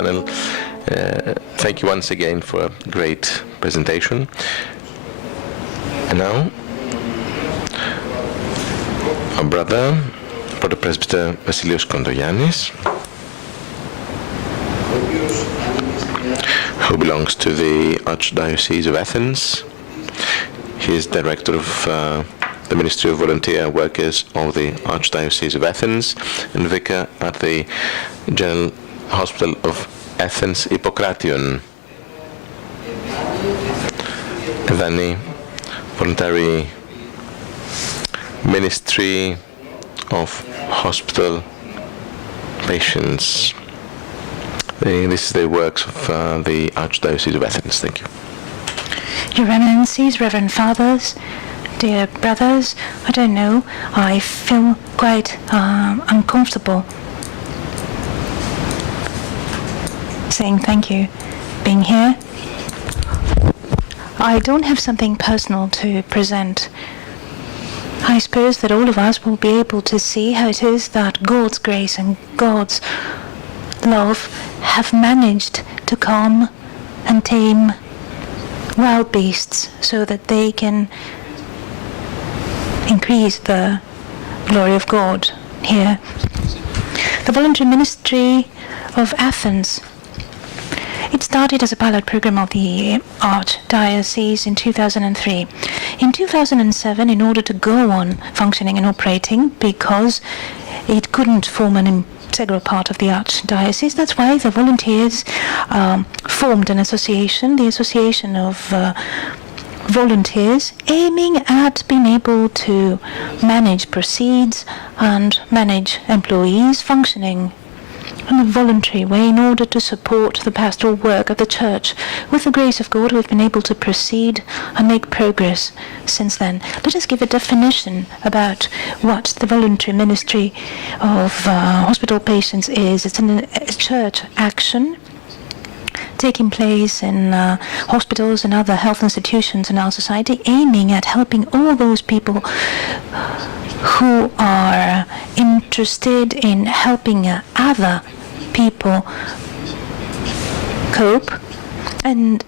panel. Thank you once again for a great presentation. And now, our brother, Protopres Vasilios Kontogiannis, who belongs to the Archdiocese of Athens. He is director of the Ministry of Volunteer Workers of the Archdiocese of Athens and vicar at the General Hospital of Athens Hippocration. The voluntary ministry of hospital patients. This is the works of the Archdiocese of Athens. Thank you. Your Eminencies, Reverend Fathers, dear brothers, I don't know, I feel quite uncomfortable saying thank you, being here. I don't have something personal to present. I suppose that all of us will be able to see how it is that God's grace and God's love have managed to calm and tame wild beasts so that they can increase the glory of God here. The voluntary ministry of Athens, it started as a pilot program of the Archdiocese in 2003. In 2007, in order to go on functioning and operating, because it couldn't form an integral part of the Archdiocese, that's why the volunteers formed an association, the Association of Volunteers, aiming at being able to manage proceeds and manage employees functioning in a voluntary way in order to support the pastoral work of the Church. With the grace of God, we've been able to proceed and make progress since then. Let us give a definition about what the voluntary ministry of hospital patients is. It's a church action taking place in hospitals and other health institutions in our society, aiming at helping all those people who are interested in helping other people cope and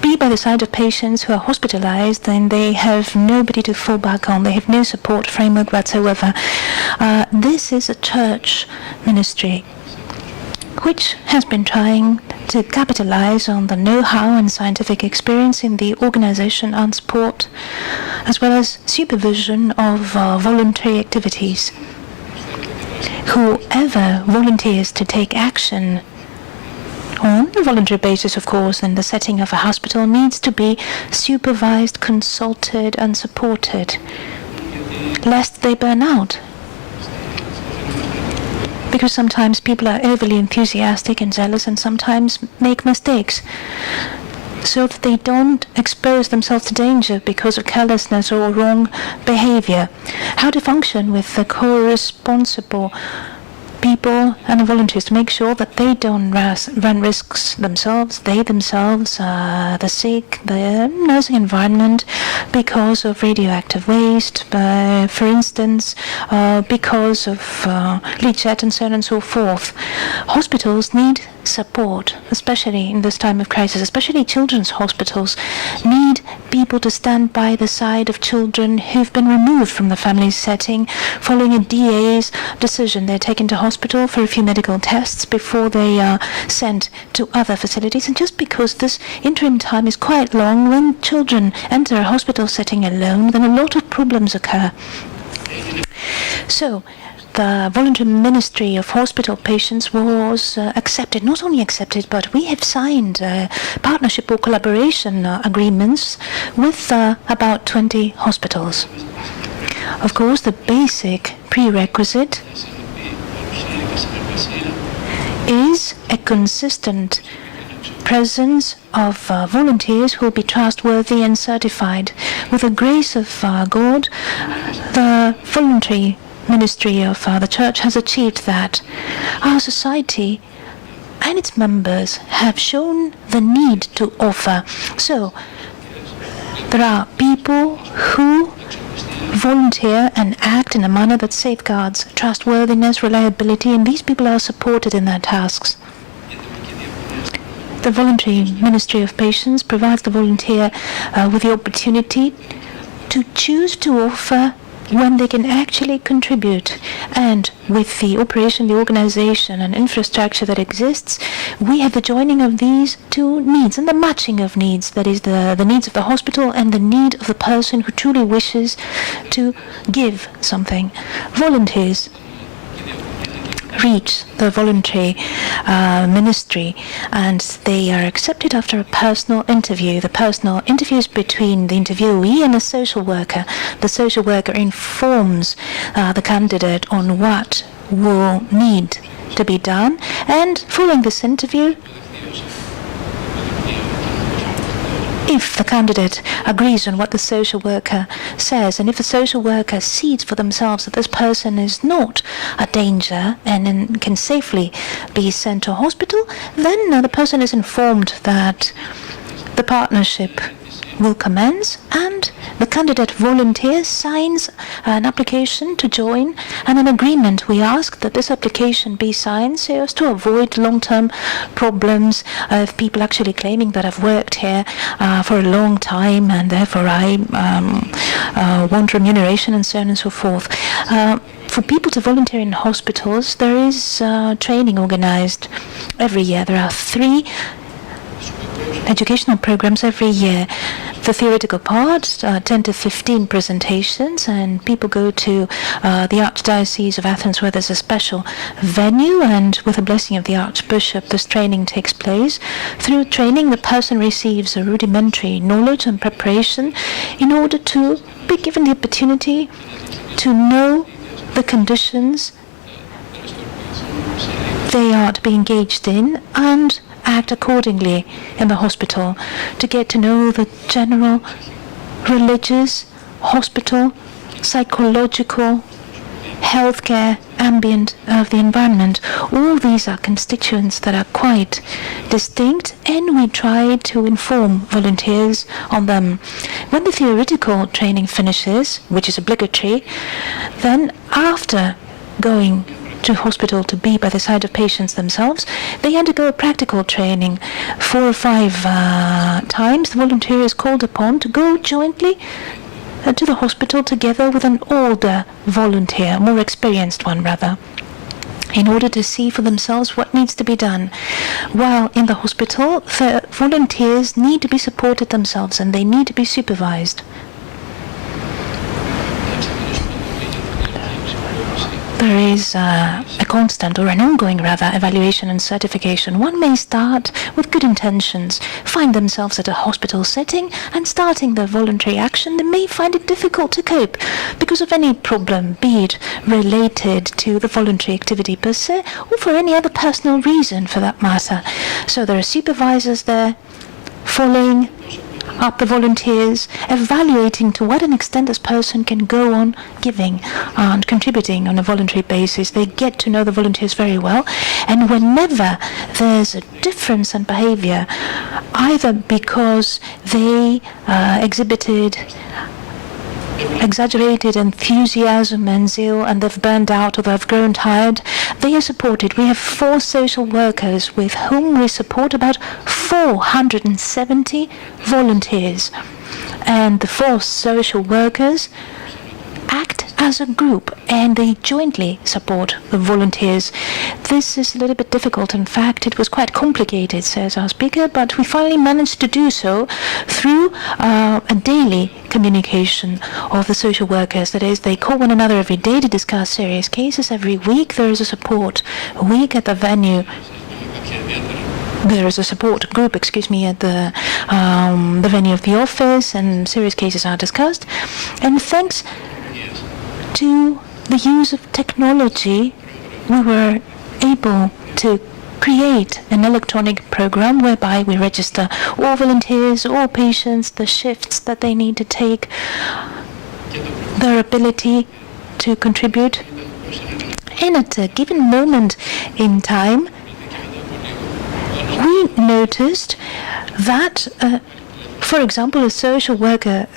be by the side of patients who are hospitalized and they have nobody to fall back on. They have no support framework whatsoever. This is a church ministry which has been trying to capitalize on the know-how and scientific experience in the organization and support, as well as supervision of voluntary activities. Whoever volunteers to take action on a voluntary basis, of course, in the setting of a hospital, needs to be supervised, consulted, and supported, lest they burn out. Because sometimes people are overly enthusiastic and zealous and sometimes make mistakes, so that they don't expose themselves to danger because of carelessness or wrong behavior. How to function with the co-responsible people and the volunteers to make sure that they don't run risks themselves, the sick, the nursing environment, because of radioactive waste, for instance, because of leachate and so on and so forth. Hospitals need support, especially in this time of crisis, especially children's hospitals need people to stand by the side of children who've been removed from the family setting following a DA's decision. They're taken to hospital for a few medical tests before they are sent to other facilities. And just because this interim time is quite long, when children enter a hospital setting alone, then a lot of problems occur. So the voluntary ministry of hospital patients was accepted, not only accepted, but we have signed partnership or collaboration agreements with about 20 hospitals. Of course, the basic prerequisite is a consistent presence of volunteers who will be trustworthy and certified. With the grace of God, the voluntary ministry of the Church has achieved that. Our society and its members have shown the need to offer. So, there are people who volunteer and act in a manner that safeguards trustworthiness, reliability, and these people are supported in their tasks. The voluntary ministry of patients provides the volunteer with the opportunity to choose to offer when they can actually contribute. And with the operation, the organization and infrastructure that exists, we have the joining of these two needs and the matching of needs, that is the needs of the hospital and the need of the person who truly wishes to give something. Volunteers reach the voluntary ministry, and they are accepted after a personal interview. The personal interview is between the interviewee and the social worker. The social worker informs the candidate on what will need to be done, and following this interview, if the candidate agrees on what the social worker says, and if the social worker sees for themselves that this person is not a danger and can safely be sent to hospital, then the person is informed that the partnership will commence, and the candidate volunteer signs an application to join and an agreement. We ask that this application be signed so as to avoid long-term problems of people actually claiming that I've worked here for a long time and therefore I want remuneration and so on and so forth. For people to volunteer in hospitals, there is training organized every year. There are 3 educational programs every year. The theoretical part, 10 to 15 presentations, and people go to the Archdiocese of Athens, where there's a special venue, and with the blessing of the Archbishop, this training takes place. Through training, the person receives a rudimentary knowledge and preparation in order to be given the opportunity to know the conditions they are to be engaged in and act accordingly in the hospital, to get to know the general religious, hospital, psychological, healthcare ambient of the environment. All these are constituents that are quite distinct, and we try to inform volunteers on them. When the theoretical training finishes, which is obligatory, then after going to hospital to be by the side of patients themselves, they undergo a practical training 4 or 5 times. The volunteer is called upon to go jointly to the hospital together with an older volunteer, a more experienced one rather, in order to see for themselves what needs to be done. While in the hospital, the volunteers need to be supported themselves and they need to be supervised. There is a constant, or an ongoing rather, evaluation and certification. One may start with good intentions, find themselves at a hospital setting, and starting their voluntary action, they may find it difficult to cope because of any problem, be it related to the voluntary activity per se, or for any other personal reason for that matter. So there are supervisors there, following up the volunteers, evaluating to what an extent this person can go on giving and contributing on a voluntary basis. They get to know the volunteers very well, and whenever there's a difference in behavior, either because they exhibited exaggerated enthusiasm and zeal and they've burned out or they've grown tired, they are supported. We have 4 social workers with whom we support about 470 volunteers. And the 4 social workers act as a group and they jointly support the volunteers. This is a little bit difficult. In fact, it was quite complicated, says our speaker, but we finally managed to do so through a daily communication of the social workers. That is, they call one another every day to discuss serious cases. Every week there is a support week at the venue. There is a support group, at the venue of the office, and serious cases are discussed. And thanks to the use of technology, we were able to create an electronic program whereby we register all volunteers, all patients, the shifts that they need to take, their ability to contribute. And at a given moment in time, we noticed that For example, a social worker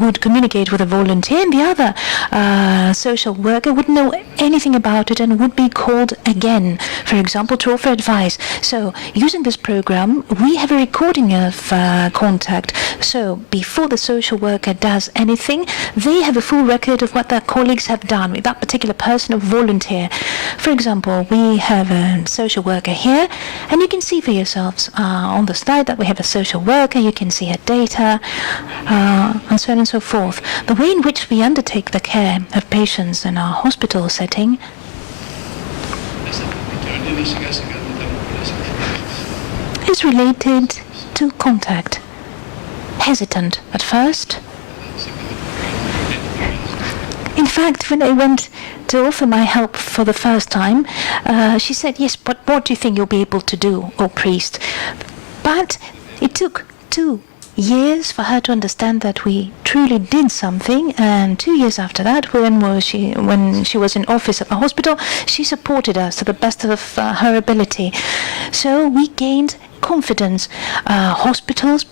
would communicate with a volunteer, and the other social worker wouldn't know anything about it and would be called again, for example, to offer advice. So using this program, we have a recording of contact. So before the social worker does anything, they have a full record of what their colleagues have done with that particular person or volunteer. For example, we have a social worker here, and you can see for yourselves on the slide that we have a social worker. You can see her data, and so on and so forth. The way in which we undertake the care of patients in our hospital setting is related to contact. Hesitant at first. In fact, when I went to offer my help for the first time, she said, "Yes, but what do you think you'll be able to do, O priest?" But it took 2 years for her to understand that we truly did something, and 2 years after that, when she was in office at the hospital, she supported us to the best of her ability. So we gained confidence. Hospitals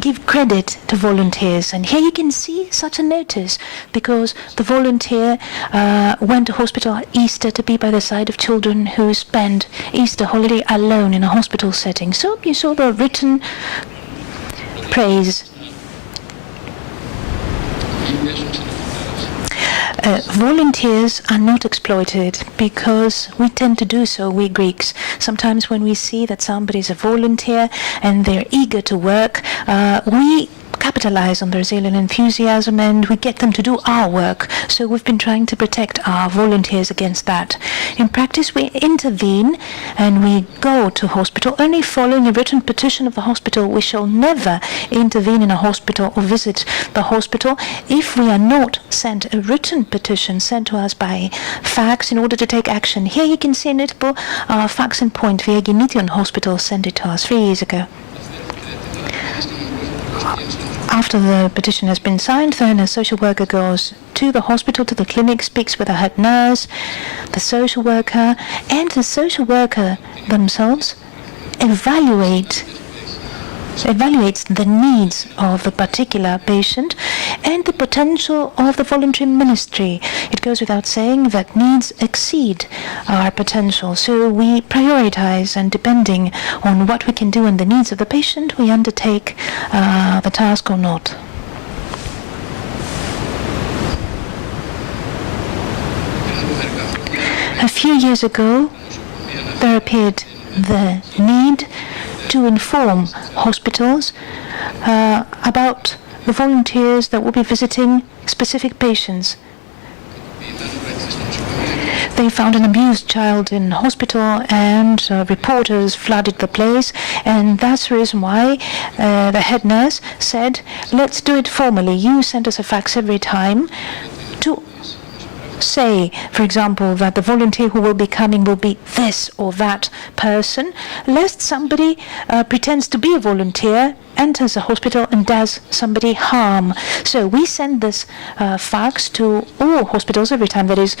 give credit to volunteers, and here you can see such a notice because the volunteer went to hospital at Easter to be by the side of children who spend Easter holiday alone in a hospital setting. So you saw the written praise. Volunteers are not exploited because we tend to do so, we Greeks. Sometimes when we see that somebody is a volunteer and they're eager to work, we capitalize on their zeal and enthusiasm and we get them to do our work. So we've been trying to protect our volunteers against that. In practice, we intervene and we go to hospital only following a written petition of the hospital. We shall never intervene in a hospital or visit the hospital if we are not sent a written petition sent to us by fax in order to take action. Here you can see a notable fax and point. The Ecumenical Hospital sent it to us 3 years ago. After the petition has been signed, then a social worker goes to the hospital, to the clinic, speaks with the head nurse, the social worker, and the social worker themselves evaluates the needs of the particular patient and the potential of the voluntary ministry. It goes without saying that needs exceed our potential, so we prioritize, and depending on what we can do and the needs of the patient, we undertake the task or not. A few years ago, there appeared the need to inform hospitals about the volunteers that will be visiting specific patients. They found an abused child in hospital and reporters flooded the place, and that's the reason why the head nurse said, let's do it formally. You send us a fax every time to say, for example, that the volunteer who will be coming will be this or that person, lest somebody pretends to be a volunteer, enters a hospital and does somebody harm. So we send this fax to all hospitals every time, that is,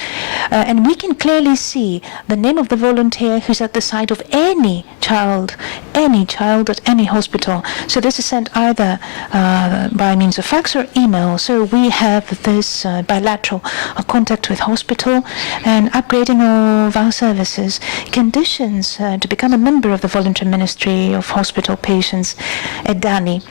and we can clearly see the name of the volunteer who's at the side of any child at any hospital. So this is sent either by means of fax or email. So we have this bilateral contact with hospital and upgrading all of our services. Conditions to become a member of the voluntary ministry of hospital patients at Dani.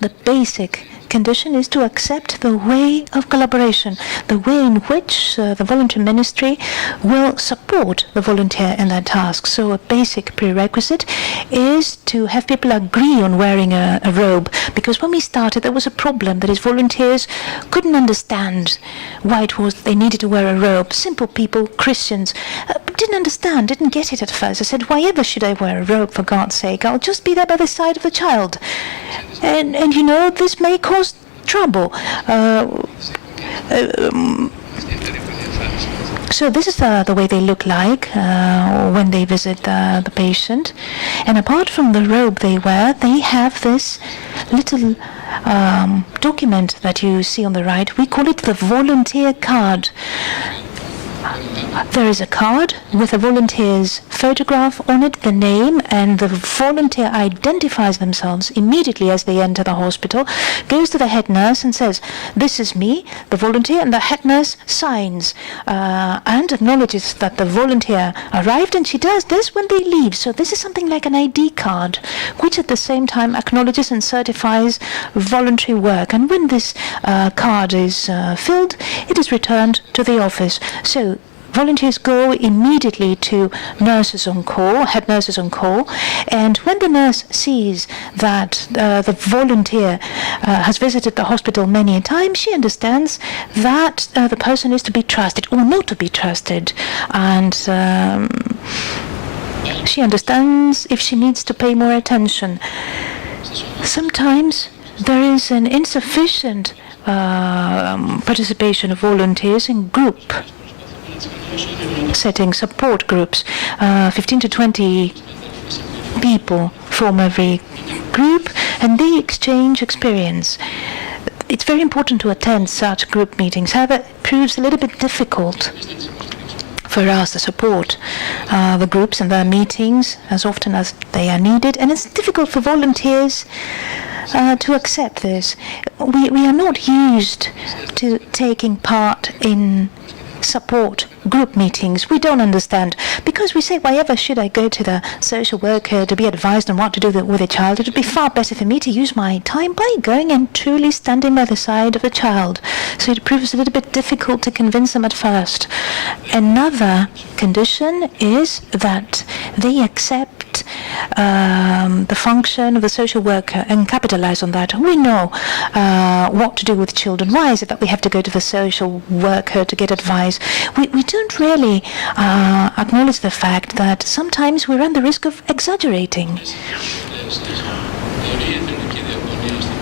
The basic condition is to accept the way of collaboration, the way in which the voluntary ministry will support the volunteer in their tasks. So a basic prerequisite is to have people agree on wearing a robe, because when we started there was a problem, that is, volunteers couldn't understand why it was they needed to wear a robe. Simple people, Christians, didn't understand, didn't get it at first. I said, why ever should I wear a robe, for God's sake? I'll just be there by the side of the child. And you know, this may cause trouble. So this is the way they look like when they visit the patient. And apart from the robe they wear, they have this little document that you see on the right. We call it the volunteer card. There is a card with a volunteer's photograph on it, the name, and the volunteer identifies themselves immediately as they enter the hospital, goes to the head nurse and says, "This is me, the volunteer," and the head nurse signs and acknowledges that the volunteer arrived, and she does this when they leave. So this is something like an ID card, which at the same time acknowledges and certifies voluntary work. And when this card is filled, it is returned to the office. So volunteers go immediately to nurses on call, head nurses on call, and when the nurse sees that the volunteer has visited the hospital many times, she understands that the person is to be trusted or not to be trusted, and she understands if she needs to pay more attention. Sometimes there is an insufficient participation of volunteers in group setting, support groups. 15 to 20 people form every group, and they exchange experience. It's very important to attend such group meetings. However, it proves a little bit difficult for us to support the groups and their meetings as often as they are needed, and it's difficult for volunteers to accept this. We are not used to taking part in support group meetings. We don't understand, because we say, why ever should I go to the social worker to be advised on what to do with a child? It would be far better for me to use my time by going and truly standing by the side of the child. So it proves a little bit difficult to convince them at first. Another condition is that they accept the function of the social worker and capitalize on that. We know what to do with children. Why is it that we have to go to the social worker to get advice? We don't really acknowledge the fact that sometimes we run the risk of exaggerating.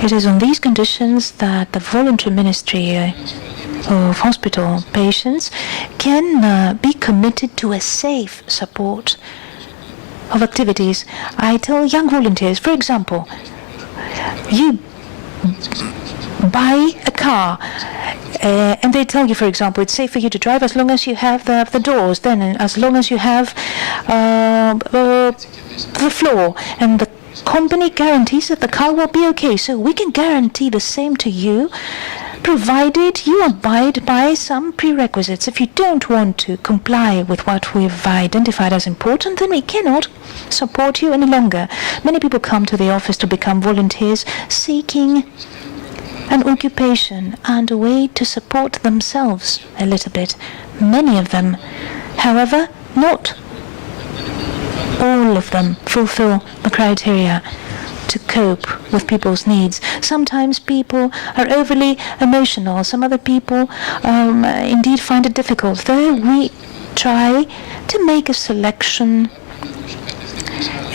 It is on these conditions that the voluntary ministry of hospital patients can be committed to a safe support of activities. I tell young volunteers, for example, you buy a car and they tell you, for example, it's safe for you to drive as long as you have the doors, then as long as you have the floor, and the company guarantees that the car will be okay. So we can guarantee the same to you, provided you abide by some prerequisites. If you don't want to comply with what we've identified as important, then we cannot support you any longer. Many people come to the office to become volunteers seeking an occupation and a way to support themselves a little bit. Many of them, however, not all of them fulfill the criteria to cope with people's needs. Sometimes people are overly emotional. Some other people indeed find it difficult. Though we try to make a selection,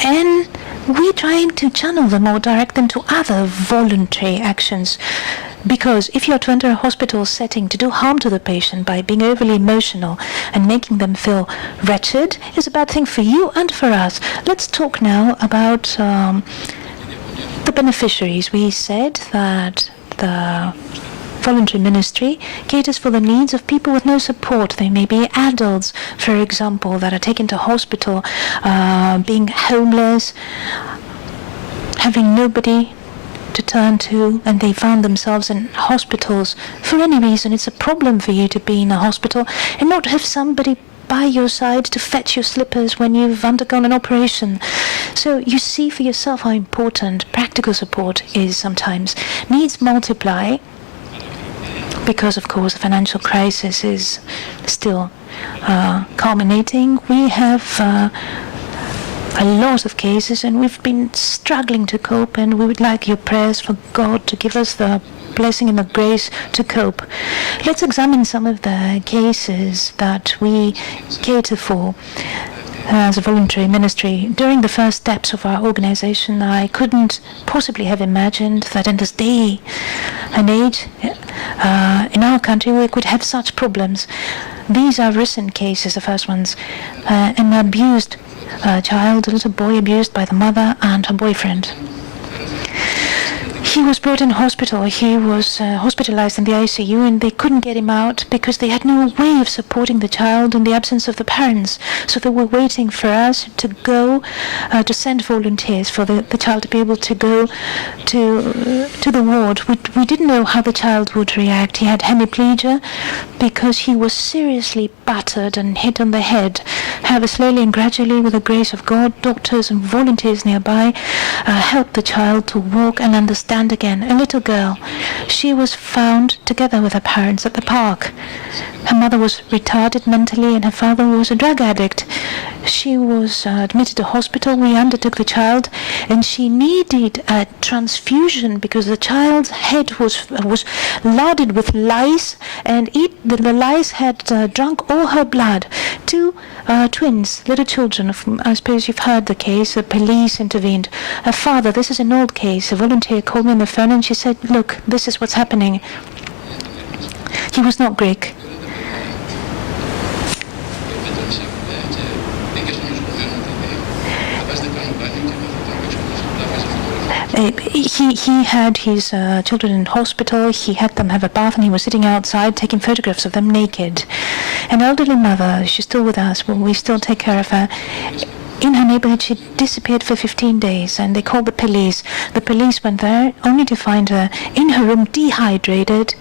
and we're trying to channel them or direct them to other voluntary actions. Because if you are to enter a hospital setting to do harm to the patient by being overly emotional and making them feel wretched, is a bad thing for you and for us. Let's talk now about the beneficiaries. We said that the voluntary ministry caters for the needs of people with no support. They may be adults, for example, that are taken to hospital, being homeless, having nobody to turn to, and they found themselves in hospitals for any reason. It's a problem for you to be in a hospital and not have somebody by your side to fetch your slippers when you've undergone an operation. So you see for yourself how important practical support is sometimes. Needs multiply because, of course, the financial crisis is still culminating. We have a lot of cases, and we've been struggling to cope, and we would like your prayers for God to give us the blessing and the grace to cope. Let's examine some of the cases that we cater for as a voluntary ministry. During the first steps of our organization, I couldn't possibly have imagined that in this day and age in our country we could have such problems. These are recent cases. The first one's an abused child, a little boy abused by the mother and her boyfriend. He was brought in hospital. He was hospitalized in the ICU, and they couldn't get him out because they had no way of supporting the child in the absence of the parents. So they were waiting for us to go to send volunteers for the child to be able to go to the ward. We didn't know how the child would react. He had hemiplegia because he was seriously battered and hit on the head. However, slowly and gradually, with the grace of God, doctors and volunteers nearby helped the child to walk and understand again. A little girl. She was found together with her parents at the park. Her mother was retarded mentally and her father was a drug addict. She was admitted to hospital. We undertook the child, and she needed a transfusion because the child's head was larded with lice, and the lice had drunk all her blood. Two twins, little children. I suppose you've heard the case. The police intervened. Her father, this is an old case. A volunteer called me on the phone and she said, "Look, this is what's happening." He was not Greek. He had his children in hospital. He had them have a bath, and he was sitting outside taking photographs of them naked. An elderly mother, she's still with us, we still take care of her. In her neighborhood, she disappeared for 15 days, and they called the police. The police went there only to find her in her room, dehydrated.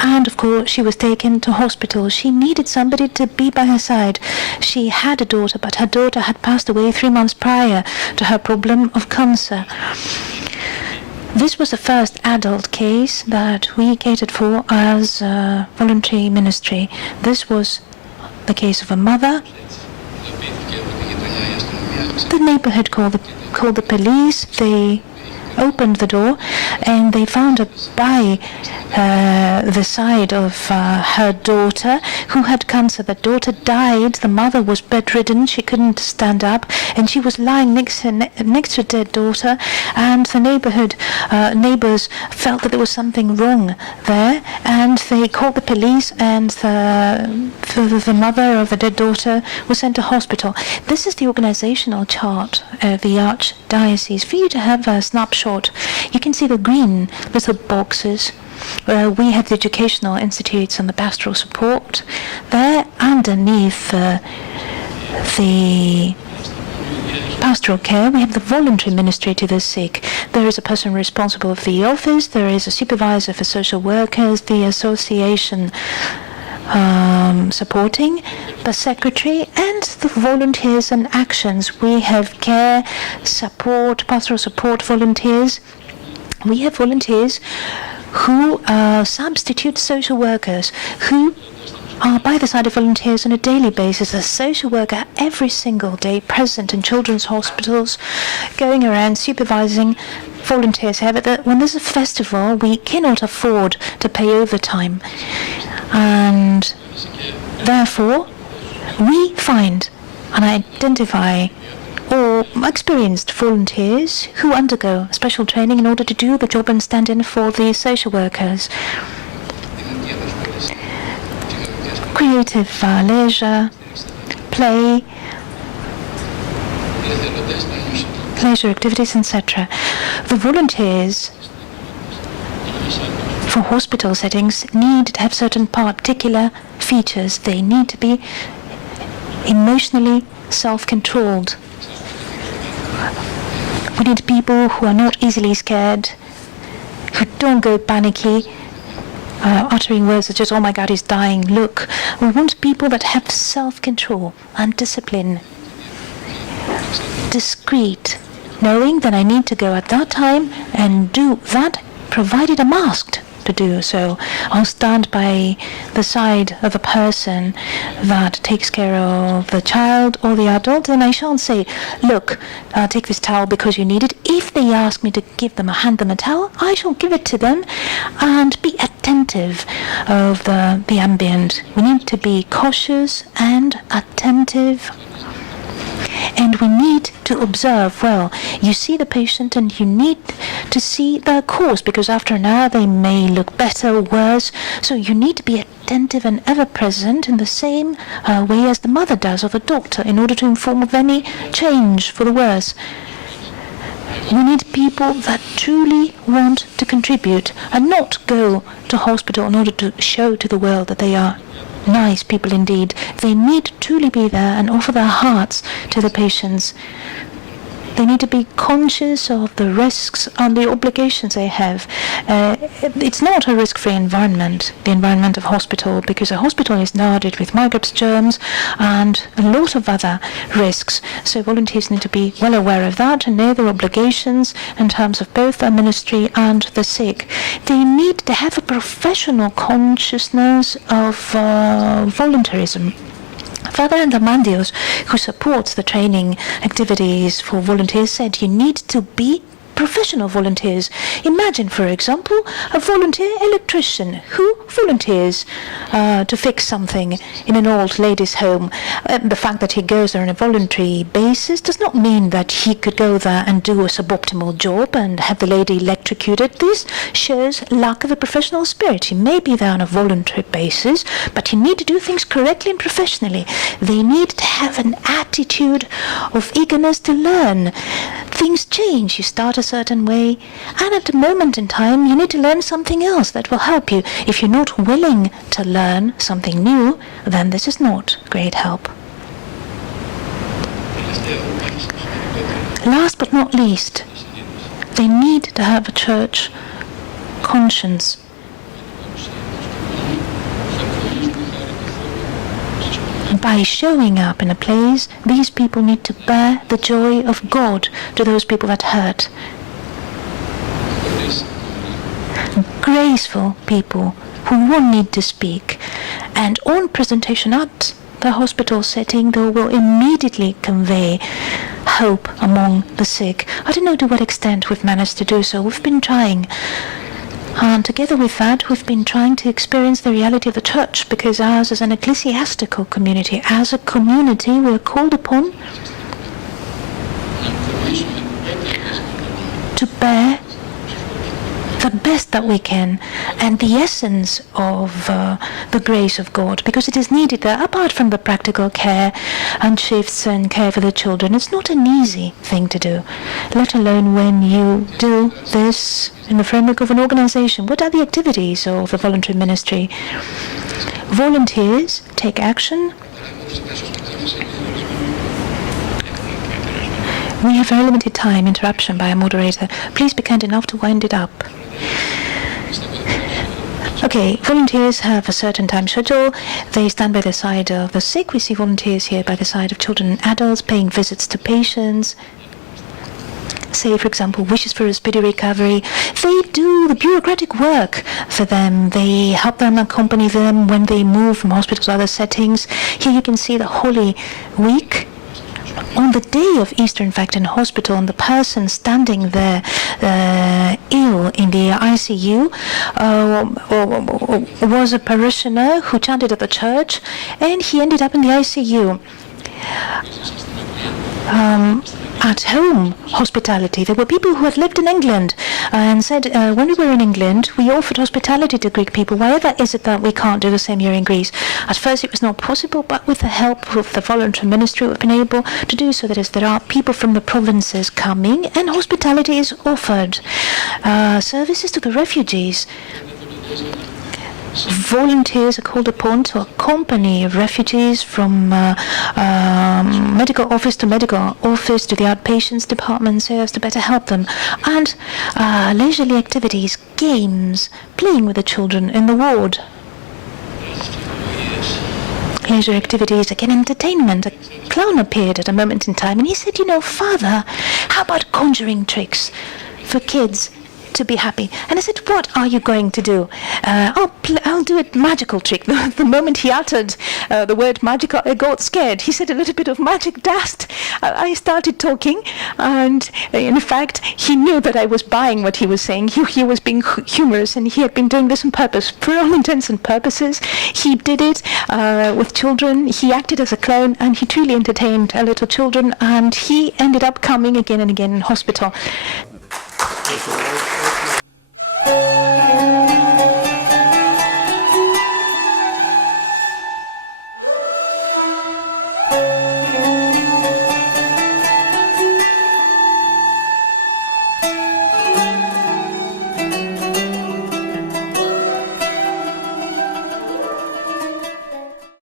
And of course, she was taken to hospital. She needed somebody to be by her side. She had a daughter, but her daughter had passed away 3 months prior to her problem of cancer. This was the first adult case that we catered for as a voluntary ministry. This was the case of a mother. The neighborhood called the police. They opened the door and they found her by the side of her daughter who had cancer. The daughter died. The mother was bedridden. She couldn't stand up, and she was lying next to her dead daughter. And the neighbors felt that there was something wrong there, and they called the police, and the mother of the dead daughter was sent to hospital. This is the organizational chart of the Archdiocese. For you to have a snapshot, you can see the green little boxes. We have the educational institutes and the pastoral support. There underneath the pastoral care, we have the voluntary ministry to the sick. There is a person responsible for the office. There is a supervisor for social workers, the association supporting, the secretary, and the volunteers and actions. We have care, support, pastoral support volunteers. We have volunteers who substitute social workers, who are by the side of volunteers on a daily basis. A social worker every single day present in children's hospitals, going around supervising volunteers. However, when there's a festival, we cannot afford to pay overtime. And therefore, we find and identify or experienced volunteers who undergo special training in order to do the job and stand in for the social workers. Creative leisure, play, leisure activities, etc. The volunteers for hospital settings need to have certain particular features. They need to be emotionally self-controlled. We need people who are not easily scared, who don't go panicky, uttering words such as, "Oh my God, he's dying, look." We want people that have self-control and discipline. Discreet, knowing that I need to go at that time and do that, provided I'm asked to do so. I'll stand by the side of a person that takes care of the child or the adult, and I shan't say, "Look, take this towel because you need it." If they ask me to hand them a towel, I shall give it to them and be attentive of the ambient. We need to be cautious and attentive. And we need to observe well. You see the patient and you need to see their course, because after an hour they may look better or worse. So you need to be attentive and ever present in the same way as the mother does or the doctor in order to inform of any change for the worse. We need people that truly want to contribute and not go to hospital in order to show to the world that they are nice people indeed. They need to truly be there and offer their hearts to the patients. They need to be conscious of the risks and the obligations they have. It's not a risk-free environment, the environment of hospital, because a hospital is loaded with microbes, germs, and a lot of other risks. So volunteers need to be well aware of that and know their obligations in terms of both their ministry and the sick. They need to have a professional consciousness of voluntarism. Father Anastasios, who supports the training activities for volunteers, said you need to be professional volunteers. Imagine, for example, a volunteer electrician who volunteers to fix something in an old lady's home. The fact that he goes there on a voluntary basis does not mean that he could go there and do a suboptimal job and have the lady electrocuted. This shows lack of a professional spirit. He may be there on a voluntary basis, but you need to do things correctly and professionally. They need to have an attitude of eagerness to learn. Things change. You start a certain way, and at a moment in time you need to learn something else that will help you. If you're not willing to learn something new, then this is not great help. Last but not least, they need to have a church conscience. By showing up in a place, these people need to bear the joy of God to those people that hurt. Graceful people who won't need to speak. And on presentation at the hospital setting, they will immediately convey hope among the sick. I don't know to what extent we've managed to do so. We've been trying. And together with that, we've been trying to experience the reality of the church, because ours is an ecclesiastical community. As a community, we are called upon to bear the best that we can and the essence of the grace of God, because it is needed there. Apart from the practical care and shifts and care for the children, it's not an easy thing to do, let alone when you do this in the framework of an organization. What are the activities of the voluntary ministry? Volunteers take action. We have very limited time. Interruption by a moderator. Please be kind enough to wind it up. Okay, volunteers have a certain time schedule. They stand by the side of the sick. We see volunteers here by the side of children and adults paying visits to patients. Say, for example, wishes for a speedy recovery. They do the bureaucratic work for them. They help them, accompany them when they move from hospitals to other settings. Here you can see the Holy Week. On the day of Easter, in fact, in hospital, and the person standing there ill in the ICU was a parishioner who chanted at the church, and he ended up in the ICU. At home hospitality. There were people who had lived in England and said, when we were in England, we offered hospitality to Greek people. Why ever is it that we can't do the same here in Greece? At first it was not possible, but with the help of the voluntary ministry, we've been able to do so. That is, there are people from the provinces coming and hospitality is offered. Services to the refugees. Volunteers are called upon to accompany refugees from medical office to medical office to the outpatients department so as to better help them. And leisurely activities, games, playing with the children in the ward. Leisure activities, again entertainment. A clown appeared at a moment in time and he said, Father, how about conjuring tricks for kids to be happy? And I said, what are you going to do? I'll do a magical trick. The moment he uttered the word magical, I got scared. He said a little bit of magic dust. I started talking, and in fact, he knew that I was buying what he was saying. He was being humorous, and he had been doing this on purpose. For all intents and purposes, he did it with children. He acted as a clown, and he truly entertained little children, and he ended up coming again and again in hospital.